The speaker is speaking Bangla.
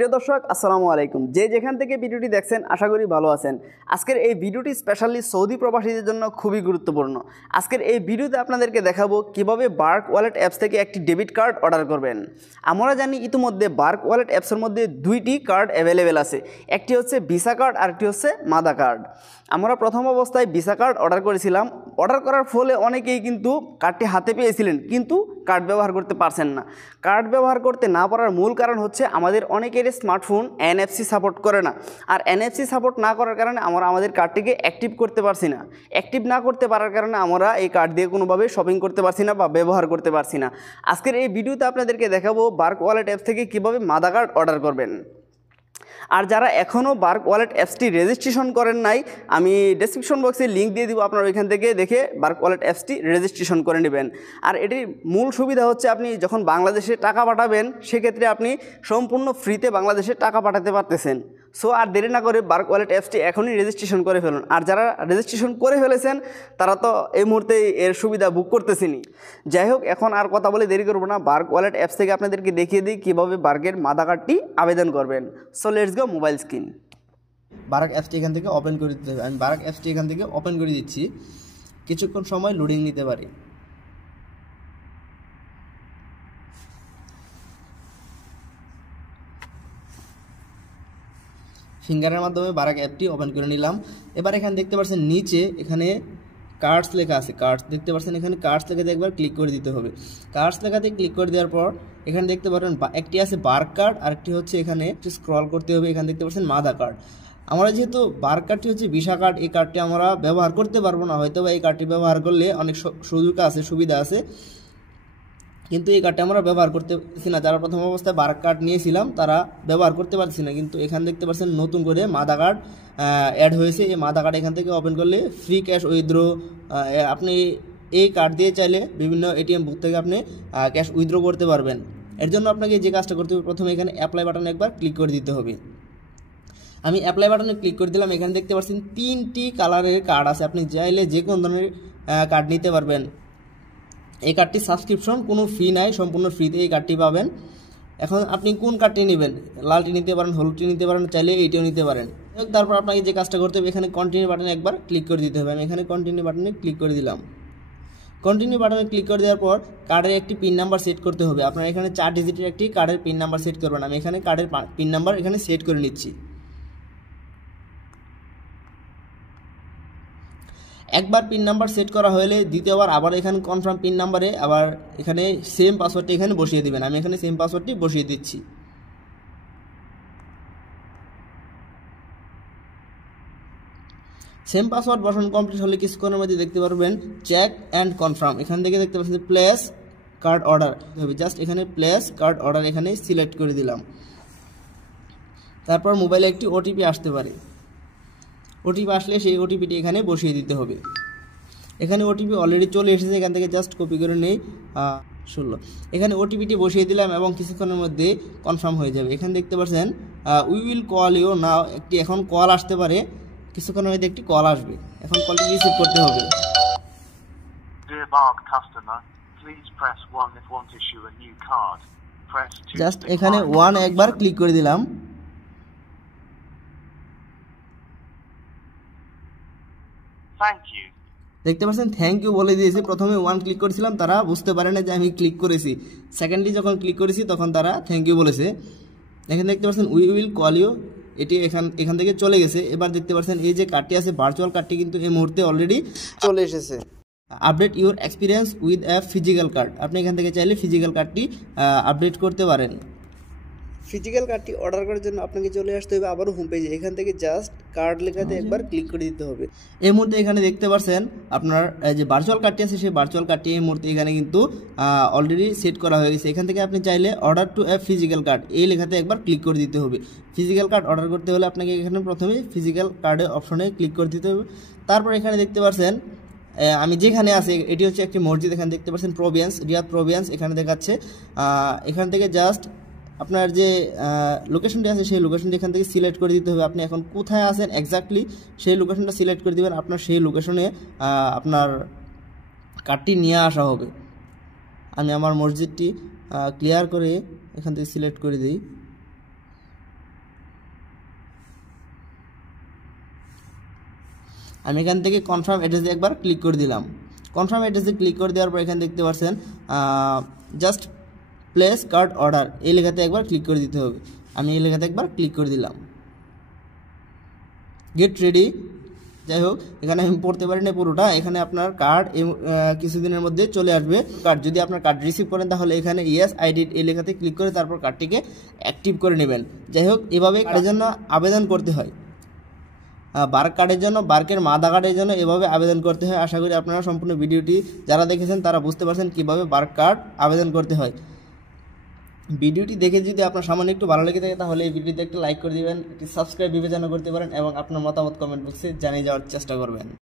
প্রিয় দর্শক আসসালামু আলাইকুম। যে যেখান থেকে ভিডিওটি দেখছেন আশা করি ভালো আছেন। আজকের এই ভিডিওটি স্পেশালি সৌদি প্রবাসীদের জন্য খুবই গুরুত্বপূর্ণ। আজকের এই ভিডিওতে আপনাদেরকে দেখাবো কিভাবে বার্ক ওয়ালেট অ্যাপস থেকে একটি ডেবিট কার্ড অর্ডার করবেন। আমরা জানি ইতিমধ্যে বার্ক ওয়ালেট অ্যাপসের মধ্যে দুইটি কার্ড অ্যাভেলেবেল আছে, একটি হচ্ছে ভিসা কার্ড আর একটি হচ্ছে মাদা কার্ড। আমরা প্রথম অবস্থায় ভিসা কার্ড অর্ডার করেছিলাম। অর্ডার করার ফলে অনেকেই কিন্তু কার্ডটি হাতে পেয়েছিলেন, কিন্তু কার্ড ব্যবহার করতে পারছেন না। কার্ড ব্যবহার করতে না পারার মূল কারণ হচ্ছে আমাদের অনেকের স্মার্টফোন NFC সাপোর্ট করে না, আর NFC সাপোর্ট না করার কারণে আমরা আমাদের কার্ডটিকে অ্যাক্টিভ করতে পারছি না। অ্যাক্টিভ না করতে পারার কারণে আমরা এই কার্ড দিয়ে কোনোভাবে শপিং করতে পারছি না বা ব্যবহার করতে পারছি না। আজকের এই ভিডিওতে আপনাদেরকে দেখাবো বার্ক ওয়ালেট অ্যাপস থেকে কীভাবে মাদা কার্ড অর্ডার করবেন। আর যারা এখনও বার্ক ওয়ালেট অ্যাপসটি রেজিস্ট্রেশন করেন নাই, আমি ডেসক্রিপশন বক্সে লিঙ্ক দিয়ে দিব, আপনারা ওইখান থেকে দেখে বার্ক ওয়ালেট অ্যাপসটি রেজিস্ট্রেশন করে নেবেন। আর এটির মূল সুবিধা হচ্ছে আপনি যখন বাংলাদেশে টাকা পাঠাবেন সেক্ষেত্রে আপনি সম্পূর্ণ ফ্রিতে বাংলাদেশে টাকা পাঠাতে পারতেছেন। সো আর দেরি না করে বার্ক ওয়ালেট অ্যাপসটি এখনই রেজিস্ট্রেশন করে ফেলুন। আর যারা রেজিস্ট্রেশন করে ফেলেছেন তারা তো এই মুহূর্তে এর সুবিধা বুক করতেছেনি। যাই হোক, এখন আর কথা বলে দেরি করবো না, বার্ক ওয়ালেট অ্যাপস থেকে আপনাদেরকে দেখিয়ে দিই কীভাবে বার্কের মাদা কার্ডটি আবেদন করবেন। So let's go mobile screen. বার্ক অ্যাপসটি এখান থেকে ওপেন করে দিতে হবে। আমি বার্ক অ্যাপসটি এখান থেকে ওপেন করে দিচ্ছি, কিছুক্ষণ সময় লোডিং নিতে পারি। ফিঙ্গারের মাধ্যমে বার্ক অ্যাপটি ওপেন করে নিলাম। এবার এখানে দেখতে পাচ্ছেন নিচে এখানে কার্ডস লেখা আছে, কার্ডস দেখতে পাচ্ছেন, এখানে কার্ডস লেখাতে একবার ক্লিক করে দিতে হবে। কার্ডস লেখাতে ক্লিক করে দেওয়ার পর এখানে দেখতে পারেন একটি আছে বার্ক কার্ড, আর একটি হচ্ছে এখানে স্ক্রল করতে হবে, এখানে দেখতে পাচ্ছেন মাদা কার্ড। আমরা যেহেতু বার্ক কার্ডটি হচ্ছে ভিসা কার্ড, এই কার্ডটি আমরা ব্যবহার করতে পারবো না, হয়তো বা এই কার্ডটি ব্যবহার করলে অনেক সুবিধা আছে, কিন্তু এই কার্ডটি আমরা ব্যবহার করতে পারছি না। যারা প্রথম অবস্থায় বার্ক কার্ড নিয়েছিলাম তারা ব্যবহার করতে পারছি না, কিন্তু এখানে দেখতে পাচ্ছেন নতুন করে মাদা কার্ড অ্যাড হয়েছে। এই মাদা কার্ড এখান থেকে ওপেন করলে ফ্রি ক্যাশ উইথড্র, আপনি এই কার্ড দিয়ে চাইলে বিভিন্ন ATM বুথ থেকে আপনি ক্যাশ উইথড্র করতে পারবেন। এর জন্য আপনাকে যে কাজটা করতে হবে, প্রথমে এখানে অ্যাপ্লাই বাটনে একবার ক্লিক করে দিতে হবে। আমি অ্যাপ্লাই বাটনে ক্লিক করে দিলাম। এখানে দেখতে পাচ্ছেন 3টি কালারের কার্ড আছে, আপনি চাইলে যে কোনো ধরনের কার্ড নিতে পারবেন। এই কার্ডটি সাবস্ক্রিপশন, কোনো ফি নাই, সম্পূর্ণ ফ্রিতে এই কার্ডটি পাবেন। এখন আপনি কোন কার্ডটি নেবেন, লালটি নিতে পারেন, হলুদটি নিতে পারেন, চাইলে এইটিও নিতে পারেন। তারপর আপনাকে যে কাজটা করতে হবে, এখানে কন্টিনিউ বাটনে একবার ক্লিক করে দিতে হবে। আমি এখানে কন্টিনিউ বাটনে ক্লিক করে দিলাম। কন্টিনিউ বাটনে ক্লিক করে দেওয়ার পর কার্ডের একটি পিন নাম্বার সেট করতে হবে। আপনারা এখানে 4 ডিজিটের একটি কার্ডের পিন নাম্বার সেট করবেন। আমি এখানে কার্ডের পিন নাম্বার এখানে সেট করে নিচ্ছি। একবার পিন নাম্বার সেট করা হলে দ্বিতীয়বার আবার এখানে কনফার্ম পিন নাম্বারে আবার এখানে সেম পাসওয়ার্ডটি এখানে বসিয়ে দিবেন। আমি এখানে সেম পাসওয়ার্ডটি বসিয়ে দিচ্ছি। সেম পাসওয়ার্ড বসানো কমপ্লিট হলে কিছুক্ষণের মধ্যে দেখতে পারবেন চেক অ্যান্ড কনফার্ম। এখান থেকে দেখতে পাচ্ছেন প্লেস কার্ড অর্ডার হবে, জাস্ট এখানে প্লেস কার্ড অর্ডার এখানে সিলেক্ট করে দিলাম। তারপর মোবাইলে একটি OTP আসতে পারে, OTP আসলে সেই OTPটি এখানে বসিয়ে দিতে হবে। এখানে OTP অলরেডি চলে এসেছে, এখান থেকে জাস্ট কপি করে নেই 16। এখানে OTPটি বসিয়ে দিলাম এবং কিছুক্ষণের মধ্যে কনফার্ম হয়ে যাবে। এখানে দেখতে পাচ্ছেন উই উইল কল ইউ নাও, একটি এখন কল আসতে পারে, কিছুক্ষণের মধ্যে একটি কল আসবে। এখন কলটি রিসিভ করতে হবে। জাস্ট এখানে 1 একবার ক্লিক করে দিলাম। দেখতে পাচ্ছেন থ্যাংক ইউ বলে দিয়েছি। প্রথমে 1 ক্লিক করেছিলাম, তারা বুঝতে পারে না যে আমি ক্লিক করেছি। সেকেন্ডলি যখন ক্লিক করেছি তখন তারা থ্যাংক ইউ বলেছে। এখানে দেখতে পাচ্ছেন উই উইল কল ইউ, এটি এখান থেকে চলে গেছে। এবার দেখতে পাচ্ছেন এই যে কার্ডটি আছে ভার্চুয়াল কার্ডটি কিন্তু এই মুহূর্তে অলরেডি চলে এসেছে। Update your experience with app physical card, আপনি এখান থেকে চাইলে ফিজিক্যাল কার্ডটি আপডেট করতে পারেন। ফিজিক্যাল কার্ডটি অর্ডার করার জন্য আপনাকে চলে আসতে হবে আবারও হোম পেজে। এখান থেকে জাস্ট কার্ড লেখাতে একবার ক্লিক করে দিতে হবে। এই মুহূর্তে এখানে দেখতে পাচ্ছেন আপনার যে ভার্চুয়াল কার্ডটি আছে সেই ভার্চুয়াল কার্ডটি এই মুহূর্তে এখানে কিন্তু অলরেডি সেট করা হয়ে গেছে। এখান থেকে আপনি চাইলে order to app physical card এই লেখাতে একবার ক্লিক করে দিতে হবে। ফিজিক্যাল কার্ড অর্ডার করতে হলে আপনাকে এখানে প্রথমে ফিজিক্যাল কার্ডের অপশনে ক্লিক করে দিতে হবে। তারপর এখানে দেখতে পাচ্ছেন আমি যেখানে আছি এটি হচ্ছে একটি মসজিদ। এখানে দেখতে পাচ্ছেন প্রভিয়েন্স, রিয়াদ প্রভিয়েন্স এখানে দেখাচ্ছে। এখান থেকে জাস্ট আপনার যে লোকেশনটি আছে সেই লোকেশনটি এখান থেকে সিলেক্ট করে দিতে হবে। আপনি এখন কোথায় আছেন এক্স্যাক্টলি সেই লোকেশনটা সিলেক্ট করে দিবেন। আপনার সেই লোকেশনে আপনার কার্ডটি নিয়ে আসা হবে। আমি আমার মসজিদটি ক্লিয়ার করে এখান থেকে সিলেক্ট করে দিই। আমি এখান থেকে কনফার্ম অ্যাড্রেসে একবার ক্লিক করে দিলাম। কনফার্ম অ্যাড্রেসে ক্লিক করে দেওয়ার পর এখানে দেখতে পাচ্ছেন জাস্ট প্লেস কার্ড অর্ডার এই লেখাতে একবার ক্লিক করে দিতে হবে। আমি এই লেখাতে একবার ক্লিক করে দিলাম। Get ready. যাই হোক, এখানে আমি পড়তে পারি না পুরোটা। এখানে আপনার কার্ড কিছুদিনের মধ্যে চলে আসবে। কার্ড যদি আপনার কার্ড রিসিভ করেন তাহলে এখানে ইয়েস আই ডিড এই লেখাতে ক্লিক করে তারপর কার্ডটিকে অ্যাক্টিভ করে নেবেন। যাই হোক, এভাবে কার্ডের জন্য আবেদন করতে হয়। বার্ক কার্ডের জন্য, বার্কের মাদা কার্ডের জন্য এভাবে আবেদন করতে হয়। আশা করি আপনারা সম্পূর্ণ ভিডিওটি যারা দেখেছেন তারা বুঝতে পারছেন কীভাবে বার্ক কার্ড আবেদন করতে হয়। ভিডিওটি দেখে যদি আপনার সামান্য একটু ভালো লেগে থাকে তাহলে এই ভিডিওতে একটা লাইক করে দিবেন, একটি সাবস্ক্রাইব বিবেচনা করতে পারেন এবং আপনার মতামত কমেন্ট বক্সে জানিয়ে যাওয়ার চেষ্টা করবেন।